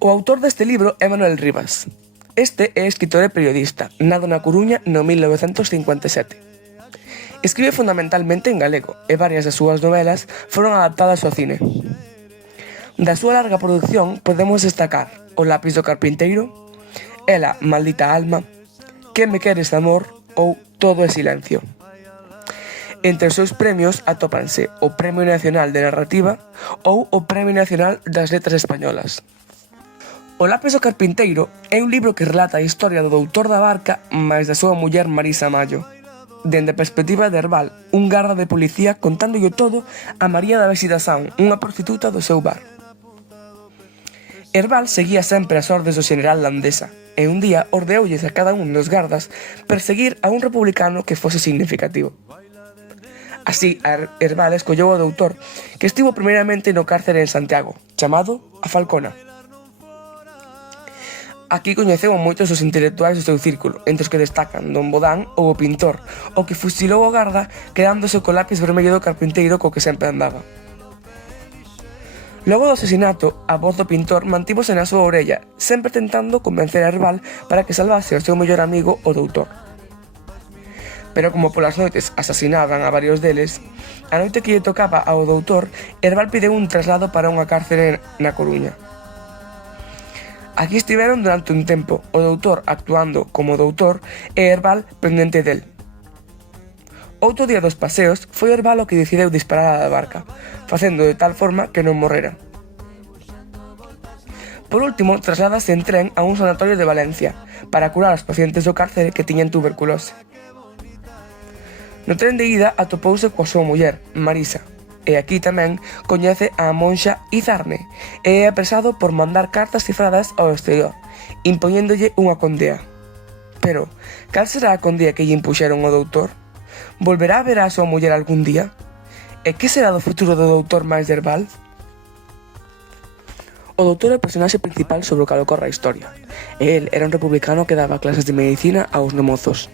O autor deste libro é Manuel Rivas. Este é escritor e periodista, nado na Coruña no 1957. Escribe fundamentalmente en galego e varias das súas novelas foron adaptadas ao cine. Da súa larga produción podemos destacar O lápis do carpinteiro, Ela, maldita alma, Que me queres de amor ou Todo é silencio. Entre os seus premios atópanse o Premio Nacional de Narrativa ou o Premio Nacional das Letras Españolas. O lápis do carpinteiro é un libro que relata a historia do doutor da Barca máis da súa muller Marisa Mallo, dende a perspectiva de Herbal, un garda de policía contándolle todo a María da Visitación, unha prostituta do seu bar. Herbal seguía sempre as ordes do xeneral Landesa e un día ordeoulles a cada un dos gardas perseguir a un republicano que fose significativo. Así, Herbal escolleu o doutor, que estivo primeiramente no cárcere en Santiago, chamado A Falcona. Aquí coñeceu a moitos dos intelectuais do seu círculo, entre os que destacan Don Bodán ou o pintor, o que fusilou o garda quedándose co lápis vermello do carpinteiro co que sempre andaba. Logo do asesinato, a voz do pintor mantívose na súa orella, sempre tentando convencer a Herbal para que salvase ao seu mellor amigo, o doutor. Pero como polas noites asasinaban a varios deles, a noite que lle tocaba ao doutor, Herbal pideu un traslado para unha cárcere na Coruña. Aquí estiveron durante un tempo, o doutor actuando como doutor e Herbal pendente del. Outro día dos paseos foi Herbal o que decideu disparar a da Barca, facendo de tal forma que non morrera. Por último, trasládase en tren a un sanatorio de Valencia para curar aos pacientes do cárcere que tiñan tuberculose. No tren de ida atopouse coa súa muller, Marisa, e aquí tamén coñece a monxa Izarne e é apresado por mandar cartas cifradas ao exterior, impoñéndolle unha condea. Pero, cal será a condea que lle impuxeron ao doutor? Volverá a ver a súa muller algún día? E que será do futuro do doutor máis de Herbal? O doutor é o personaxe principal sobre o cal ocorre a historia, e el era un republicano que daba clases de medicina aos nemozos.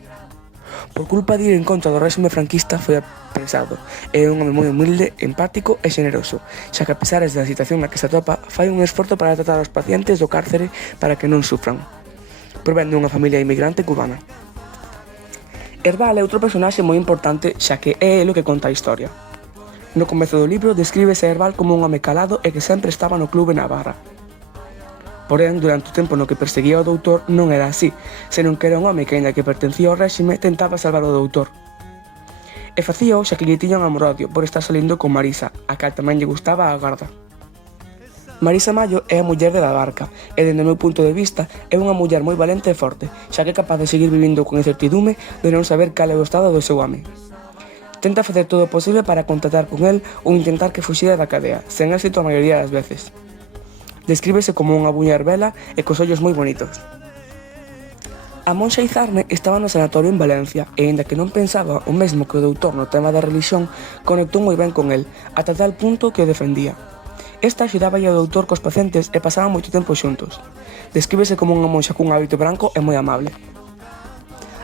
Por culpa de ir en contra do réxime franquista foi apresado, e é un home moi humilde, empático e xeneroso, xa que a pesar da situación na que se atopa, fai un esforzo para tratar aos pacientes do cárcere para que non sufran. Provén dunha familia inmigrante cubana. Herbal é outro personaxe moi importante, xa que é el o que conta a historia. No comezo do libro descríbese a Herbal como un home calado e que sempre estaba no clube na barra. Porén, durante o tempo no que perseguía o doutor non era así, senón que era un home que, aínda que pertencía ao réxime, tentaba salvar o doutor. E facíao xa que lle tiñan amor-odio por estar salindo con Marisa, a cal tamén lle gustaba a garda. Marisa Mallo é a muller de da Barca, e dende o meu punto de vista é unha muller moi valente e forte, xa que é capaz de seguir vivindo con incertidume de non saber cal é o estado do seu home. Tenta facer todo o posible para contactar con el ou intentar que fuxira da cadea, sen éxito a maioría das veces. Descríbese como unha muller vela e cos ollos moi bonitos. A monxa Izarne estaba no sanatorio en Valencia e, aínda que non pensaba o mesmo que o doutor no tema da religión, conectou moi ben con el, ata tal punto que o defendía. Esta axudáballe ao doutor cos pacientes e pasaban moito tempo xuntos. Descríbese como unha monxa cun hábito branco e moi amable.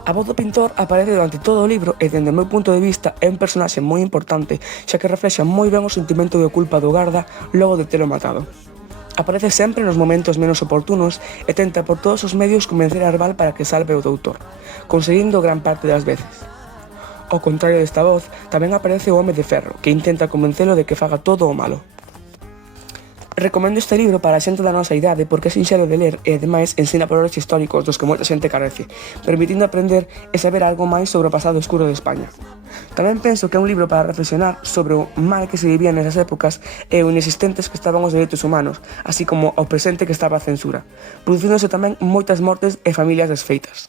A voz do pintor aparece durante todo o libro e, dende o meu punto de vista, é un personaxe moi importante, xa que reflexa moi ben o sentimento de culpa do garda logo de telo matado. Aparece sempre nos momentos menos oportunos e tenta por todos os medios convencer a Herbal para que salve o doutor, conseguindo gran parte das veces. Ao contrario desta voz, tamén aparece o home de ferro, que intenta convencelo de que faga todo o malo. Recomendo este libro para a xente da nosa idade porque é sinxelo de ler e, ademais, ensina valores históricos dos que moita xente carece, permitindo aprender e saber algo máis sobre o pasado escuro de España. Tamén penso que é un libro para reflexionar sobre o mal que se vivía nesas épocas e o inexistentes que estaban os dereitos humanos, así como o presente que estaba a censura, producíndose tamén moitas mortes e familias desfeitas.